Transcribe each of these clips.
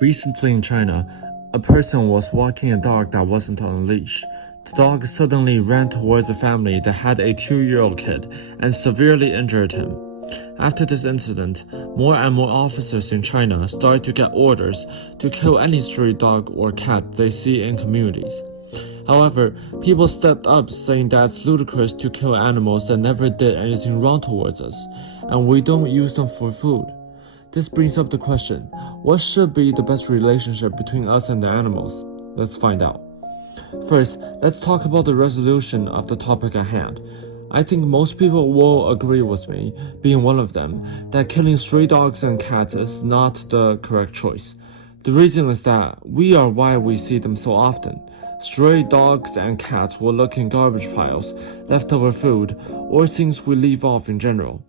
Recently in China, a person was walking a dog that wasn't on a leash. The dog suddenly ran towards a family that had a 2-year-old kid and severely injured him. After this incident, more and more officers in China started to get orders to kill any stray dog or cat they see in communities. However, people stepped up saying that it's ludicrous to kill animals that never did anything wrong towards us, and we don't use them for food. This brings up the question, what should be the best relationship between us and the animals? Let's find out. First, let's talk about the resolution of the topic at hand. I think most people will agree with me, being one of them, that killing stray dogs and cats is not the correct choice. The reason is that we are why we see them so often. Stray dogs and cats will look in garbage piles, leftover food, or things we leave off in general.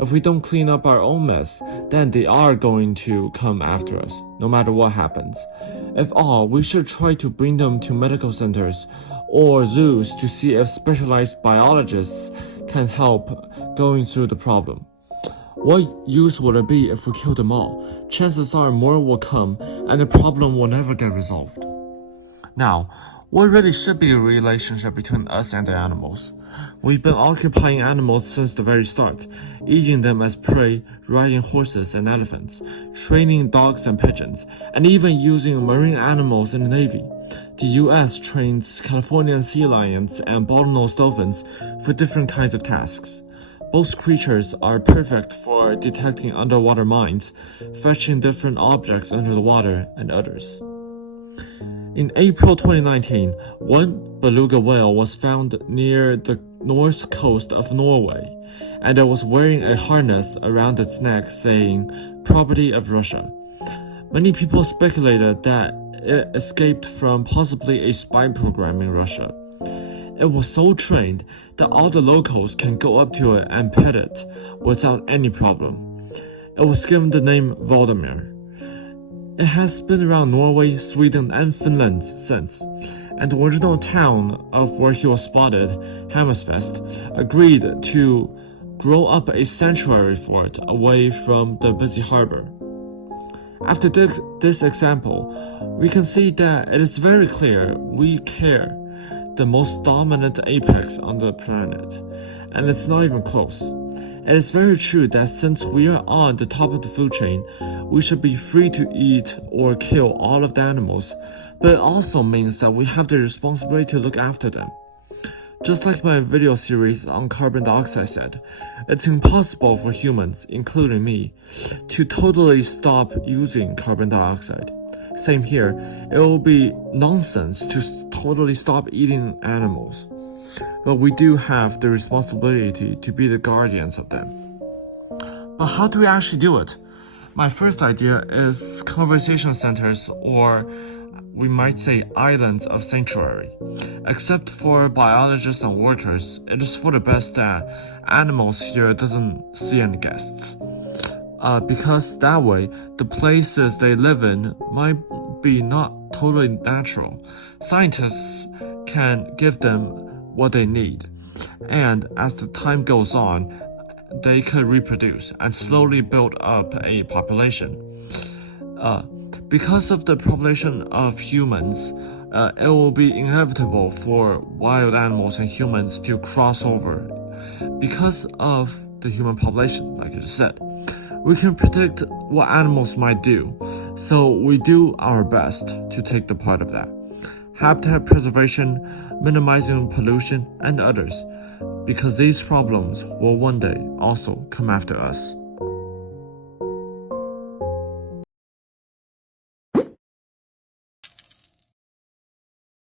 If we don't clean up our own mess, then they are going to come after us, no matter what happens. If all, we should try to bring them to medical centers or zoos to see if specialized biologists can help going through the problem. What use would it be if we kill them all? Chances are more will come and the problem will never get resolved. Now, what really should be a relationship between us and the animals? We've been occupying animals since the very start, eating them as prey, riding horses and elephants, training dogs and pigeons, and even using marine animals in the Navy. The US trains Californian sea lions and bottlenose dolphins for different kinds of tasks. Both creatures are perfect for detecting underwater mines, fetching different objects under the water, and others. In April 2019, one beluga whale was found near the north coast of Norway, and it was wearing a harness around its neck saying, "Property of Russia." Many people speculated that it escaped from possibly a spy program in Russia. It was so trained that all the locals can go up to it and pet it without any problem. It was given the name Valdemar. It has been around Norway, Sweden, and Finland since, and the original town of where he was spotted, Hammerfest, agreed to grow up a sanctuary for it away from the busy harbor. After this example, we can see that it is very clear we care the most dominant apex on the planet, and it's not even close. It is very true that since we are on the top of the food chain, we should be free to eat or kill all of the animals, but it also means that we have the responsibility to look after them. Just like my video series on carbon dioxide said, it's impossible for humans, including me, to totally stop using carbon dioxide. Same here, it will be nonsense to totally stop eating animals. But we do have the responsibility to be the guardians of them. But how do we actually do it? My first idea is conservation centers, or we might say islands of sanctuary. Except for biologists and workers, it is for the best that animals here doesn't see any guests. Because that way, the places they live in might be not totally natural. Scientists can give them what they need, and as the time goes on, they could reproduce and slowly build up a population. Because of the population of humans, it will be inevitable for wild animals and humans to cross over. Because of the human population, like I just said, we can predict what animals might do, so we do our best to take the part of that. Habitat preservation, minimizing pollution, and others, because these problems will one day also come after us.